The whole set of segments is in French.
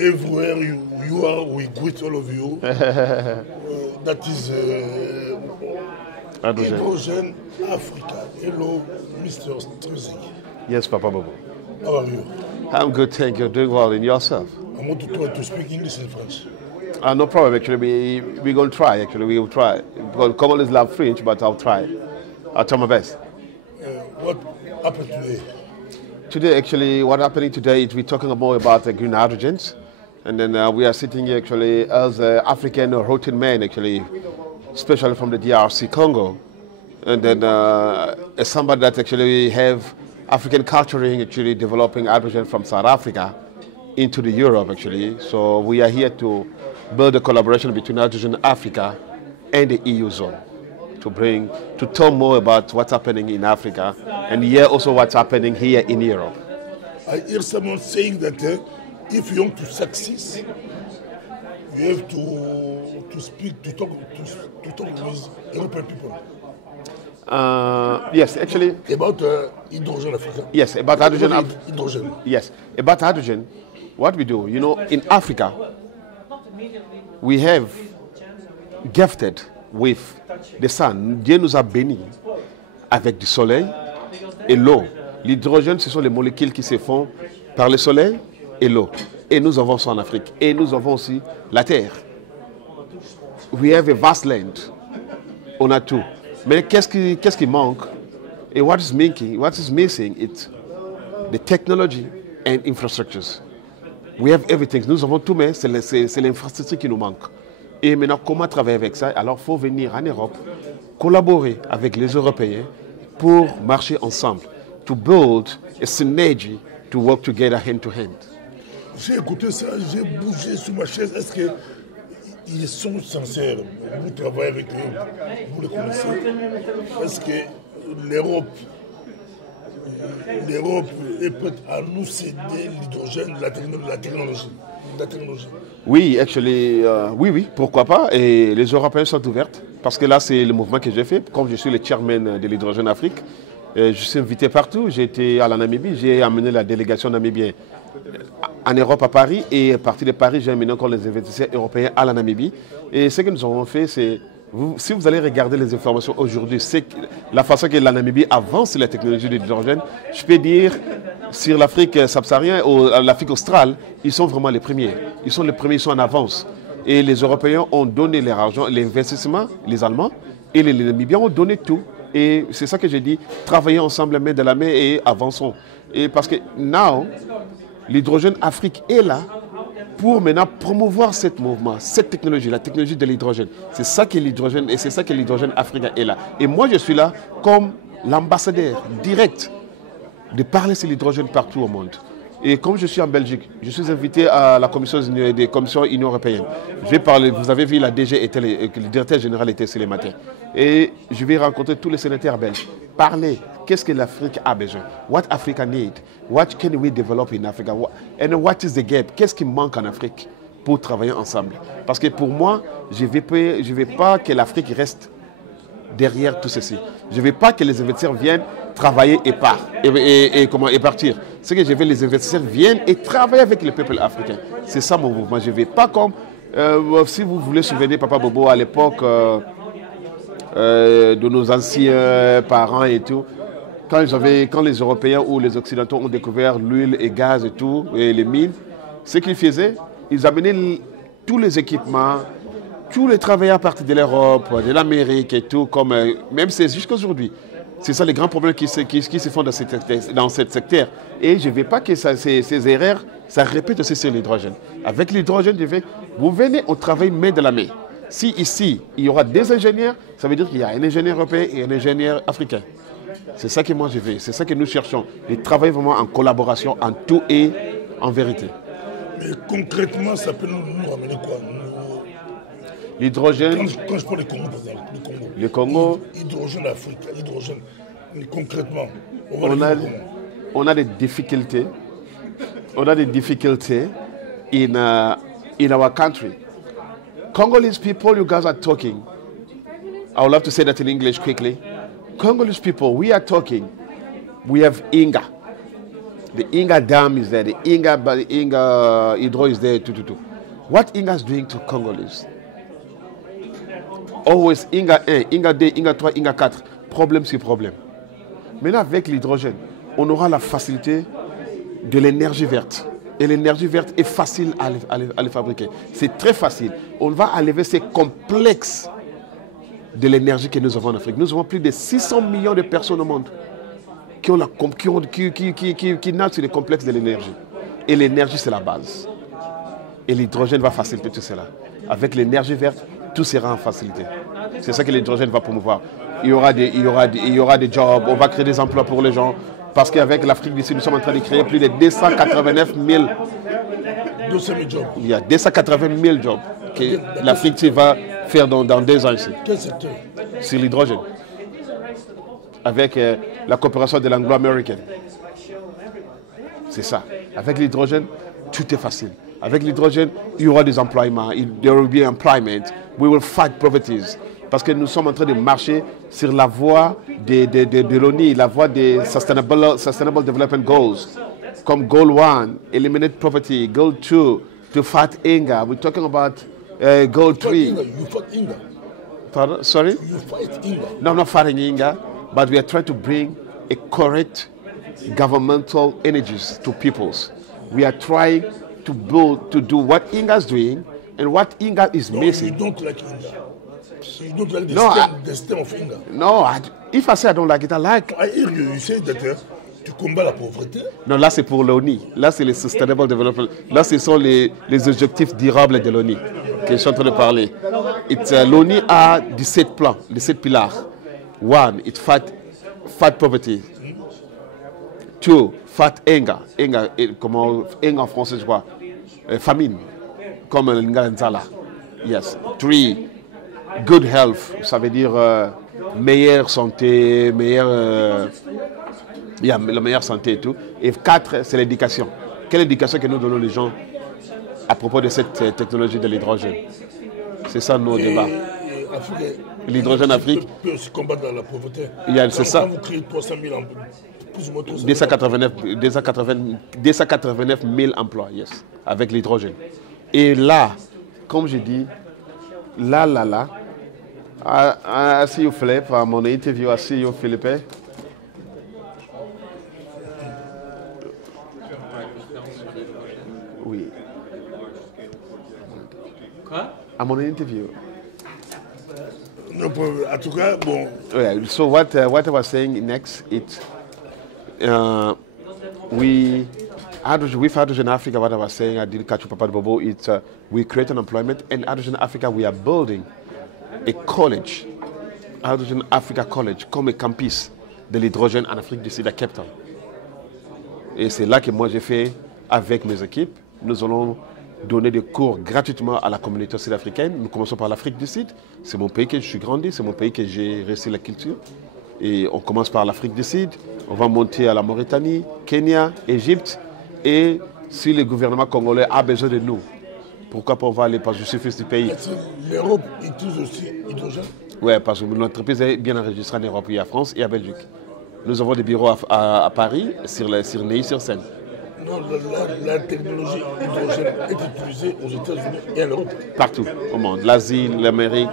everywhere you are, we greet all of you. That is Hydrogen Africa. Hello, Mr. Struzik. Yes, Papa Bobo. How are you? I'm good, thank you. Doing well. And yourself? I want to try to speak English and French. No problem, actually. We're going to try, actually. We will try. Because Congolese love French, but I'll try. I'll try my best. What happened today? Today, actually, what happening today is we're talking more about green hydrogens. And then we are sitting here, actually, as African routing men, actually, especially from the DRC Congo. And then as somebody that actually have African culturing, actually developing hydrogen from South Africa into the Europe, actually. So we are here to build a collaboration between Hydrogen Africa and the EU zone to tell more about what's happening in Africa and hear also what's happening here in Europe. I hear someone saying that if you want to succeed, you have to speak, to talk with European people. Yes, actually. About hydrogen Africa. Yes, about hydrogen. Hydrogen. Yes, about hydrogen. What we do, in Africa, we have gifted with the sun. Dieu nous a bénis avec du soleil et l'eau. L'hydrogène, ce sont les molécules qui se font par le soleil et l'eau. Et nous avons ça en Afrique. Et nous avons aussi la terre. We have a vast land. On a tout. Mais qu'est-ce qui manque? Et what is missing, it's the technology and infrastructures. We have everything. Nous avons tout, mais c'est l'infrastructure qui nous manque. Et maintenant, comment travailler avec ça? Alors, il faut venir en Europe, collaborer avec les Européens pour marcher ensemble, to build a synergy, to work together hand to hand. J'ai écouté ça, j'ai bougé sur ma chaise. Est-ce qu'ils sont sincères? Vous travaillez avec eux, vous les connaissez. Est-ce que l'Europe est prête à nous céder l'hydrogène, la technologie? Oui, actually, oui, pourquoi pas. Et les Européens sont ouverts, parce que là, c'est le mouvement que j'ai fait. Comme je suis le chairman de l'Hydrogène Afrique, je suis invité partout. J'ai été à la Namibie, j'ai amené la délégation namibienne en Europe à Paris. Et à partir de Paris, j'ai amené encore les investisseurs européens à la Namibie. Et ce que nous avons fait, c'est, si vous allez regarder les informations aujourd'hui, c'est la façon que la Namibie avance sur la technologie de l'hydrogène. Je peux dire, sur l'Afrique subsaharienne ou l'Afrique australe, ils sont vraiment les premiers. Ils sont les premiers, ils sont en avance. Et les Européens ont donné leur argent, l'investissement, les Allemands et les Namibiens ont donné tout. Et c'est ça que j'ai dit, travaillons ensemble main dans la main et avançons. Et parce que now, l'hydrogène Afrique est là pour maintenant promouvoir ce mouvement, cette technologie, la technologie de l'hydrogène. C'est ça que l'hydrogène, et c'est ça que l'hydrogène africain est là. Et moi, je suis là comme l'ambassadeur direct de parler sur l'hydrogène partout au monde. Et comme je suis en Belgique, je suis invité à la commission des commissions Union européenne. Je vais parler, vous avez vu, la DG était, le directeur général était ce le matin. Et je vais rencontrer tous les sénateurs belges. Parler, qu'est-ce que l'Afrique a besoin? What Africa need? What can we develop in Africa? And what is the gap? Qu'est-ce qui manque en Afrique pour travailler ensemble? Parce que pour moi, je ne veux pas que l'Afrique reste derrière tout ceci. Je ne veux pas que les investisseurs viennent travailler et partir. Ce que je veux, les investisseurs viennent et travaillent avec le peuple africain. C'est ça mon mouvement. Je ne veux pas comme, si vous voulez souvenir Papa Bobo à l'époque de nos anciens parents et tout, quand les Européens ou les Occidentaux ont découvert l'huile et gaz et tout, et les mines, ce qu'ils faisaient, ils amenaient tous les équipements, tous les travailleurs à partir de l'Europe, de l'Amérique et tout, comme, même c'est jusqu'à aujourd'hui. C'est ça les grands problèmes qui se font dans ce secteur. Et je ne veux pas que ces erreurs, ça répète aussi sur l'hydrogène. Avec l'hydrogène, vous venez, on travaille main dans la main. Si ici, il y aura des ingénieurs, ça veut dire qu'il y a un ingénieur européen et un ingénieur africain. C'est ça que moi je veux, c'est ça que nous cherchons. De travailler vraiment en collaboration, en tout et en vérité. Mais concrètement, ça peut nous ramener quoi? L'hydrogène. Quand je prends le Congo, par exemple, le Congo. Hydrogène Afrique, hydrogène. Mais concrètement, on a des difficultés. On a des difficultés in our country. Congolese people, you guys are talking. I would love to say that in English quickly. Congolese people, we are talking. We have Inga. The Inga Dam is there. The Inga Hydro is there. What Inga is doing to Congolese? Always Inga 1, Inga 2, Inga 3, Inga 4. Problème sur problème. Maintenant, avec l'hydrogène, on aura la facilité de l'énergie verte. Et l'énergie verte est facile à les fabriquer. C'est très facile. On va enlever ces complexes de l'énergie que nous avons en Afrique. Nous avons plus de 600 millions de personnes au monde qui nagent sur les complexes de l'énergie. Et l'énergie, c'est la base. Et l'hydrogène va faciliter tout cela. Avec l'énergie verte, tout sera en facilité. C'est ça que l'hydrogène va promouvoir. Il y aura des jobs, on va créer des emplois pour les gens. Parce qu'avec l'Afrique du Sud, nous sommes en train de créer plus de 289 000 jobs. Il y a 280 000 jobs que l'Afrique va faire dans 2 ans ici. Quel secteur? Sur l'hydrogène. Avec la coopération de l'anglo-américaine. C'est ça. Avec l'hydrogène, tout est facile. Avec l'hydrogène, il y aura des emplois. There will be employment. We will fight poverty. Parce que nous sommes en train de marcher sur la voie de l'ONU, la voie des Sustainable Development Goals, comme Goal 1, Eliminate Poverty, Goal 2, to fight Inga. We're talking about Goal 3. You fight Inga? Pardon? Sorry? You fight Inga? No, I'm not fighting Inga, but we are trying to bring a correct governmental energies to peoples. We are trying to do what Inga is doing and what Inga is missing. You don't like Inga? You don't like the stem of Inga? No, if I say I don't like it, I like. I hear you say that tu combats la pauvreté. Non, là c'est pour l'ONU. Là c'est les Sustainable Development. Là ce sont les objectifs durables de l'ONU que je suis en train de parler. L'ONU a 17 plans, 17 pillars. 1, it fight poverty. 2, fight Inga. Inga, comment Inga en français je crois. Famine, comme l'Inga. Yes. 3, good health, ça veut dire meilleure santé, la meilleure santé et tout. Et 4, c'est l'éducation. Quelle éducation que nous donnons les gens à propos de cette technologie de l'hydrogène? C'est ça nos débats. L'hydrogène Afrique peut aussi combattre la pauvreté. C'est ça. Vous créez 300 000 emplois. 289 000 emplois, yes, avec l'hydrogène. Et là, comme je dis, là, I see you, Philippe. I'm on the interview. I see you, Philippe. Oui. Quoi? I'm on the interview. No problem. En tout cas, bon. Yeah, so what I was saying next, with Hydrogen Africa, what I was saying, I didn't catch you, Papa Bobo, we create an employment, and Hydrogen Africa, we are building a college, Hydrogen Africa College, comme un campus de l'hydrogène en Afrique du Sud, à Cape Town. Et c'est là que moi j'ai fait avec mes équipes. Nous allons donner des cours gratuitement à la communauté sud-africaine. Nous commençons par l'Afrique du Sud. C'est mon pays que je suis grandi, c'est mon pays que j'ai réussi la culture. Et on commence par l'Afrique du Sud, on va monter à la Mauritanie, Kenya, Égypte. Et si le gouvernement congolais a besoin de nous, pourquoi pas on va aller, parce que je suis fils du pays. L'Europe utilise aussi l'hydrogène? Oui, parce que notre entreprise est bien enregistrée en Europe et en France et en Belgique. Nous avons des bureaux à Paris, sur Neuilly-sur-Seine. Non, la technologie hydrogène est utilisée aux États-Unis et en Europe. Partout au monde. L'Asie, l'Amérique,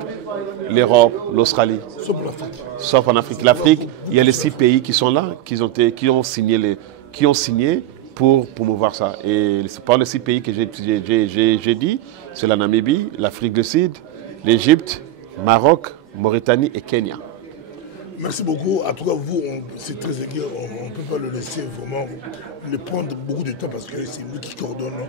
l'Europe, l'Australie. Sauf en Afrique. Sauf en Afrique. L'Afrique, il y a les 6 pays qui sont là, qui ont signé pour promouvoir ça. Et par les 6 pays que j'ai dit, c'est la Namibie, l'Afrique du Sud, l'Égypte, Maroc, Mauritanie et Kenya. Merci beaucoup. En tout cas, vous, c'est très aigu. On ne peut pas le laisser vraiment le prendre beaucoup de temps parce que c'est lui qui coordonne.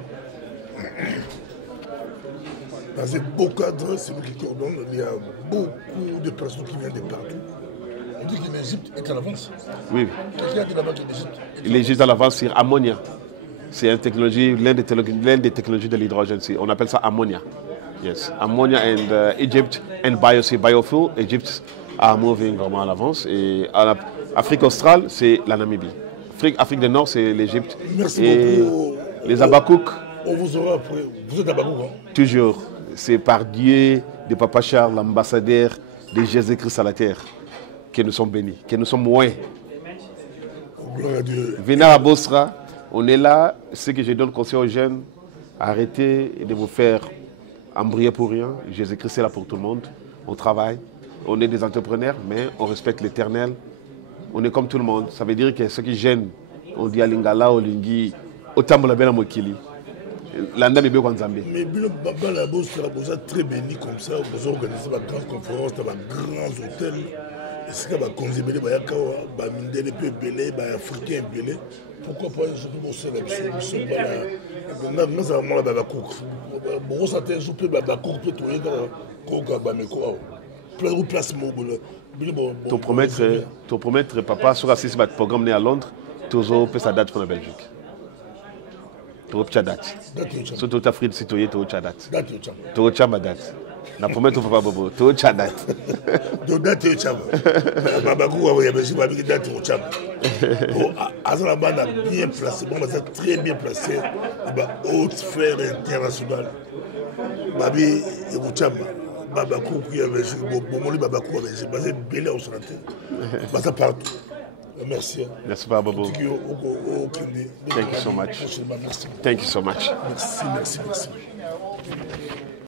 Dans un beau cadre, c'est lui qui coordonne. Il y a beaucoup de personnes qui viennent de partout. On dit que l'Égypte est à l'avance. Oui. Qu'est-ce qu'il y a de l'avance de l'Égypte? L'Égypte à l'avance sur ammonia. C'est une technologie, l'une des technologies de l'hydrogène. On appelle ça ammonia. Yes. Ammonia and Egypt and biofuel. Egypt are moving vraiment à l'avance. Et Afrique australe, c'est la Namibie. Afrique du Nord, c'est l'Égypte. Merci et beaucoup. Les Abakouk. On vous aura après. Vous êtes Abakouk, hein? Toujours. C'est par Dieu de Papa Charles, l'ambassadeur de Jésus-Christ à la terre, que nous sommes bénis, que nous sommes moins. Gloire à Dieu. Venez à Bosra, On est là, ce que je donne conseil aux jeunes, arrêtez de vous faire embrouiller pour rien. Jésus-Christ est là pour tout le monde. On travaille, on est des entrepreneurs, mais on respecte l'éternel. On est comme tout le monde. Ça veut dire que ceux qui gênent, on dit à Lingala, Olingi, Otambola Bela Mokili. L'anda bébé Kwanzambi. Mais bien, la bourse sera très béni comme ça. Vous organisez une grande conférence dans un grand hôtel. Et c'est que consommer des bayakawa, mindele peu belé, africain belé. Pourquoi pas je peux bosser la mission là. Nous avons la babakouk. Bon, ça t'est je peux babakouk peut trouver koka bameko. Place mobile. Te promettre papa sur assist bat programme né à Londres, toujours peut sa date pour la Belgique. To date. So to Afrique citoyen to date. To chama date. Na promettre papa bobo to date. Do date chama. Babakou wa ya Belgique avec date to chama. Bon Azala bana bien placé, bon c'est très bien placé. Ba haute sphère internationale. Babi et chama. Babakou qui avait bon Babakou avait basé belé au santé. Basa partout. Merci. Merci pas Bobo. Thank you so much. Thank you so much. Merci.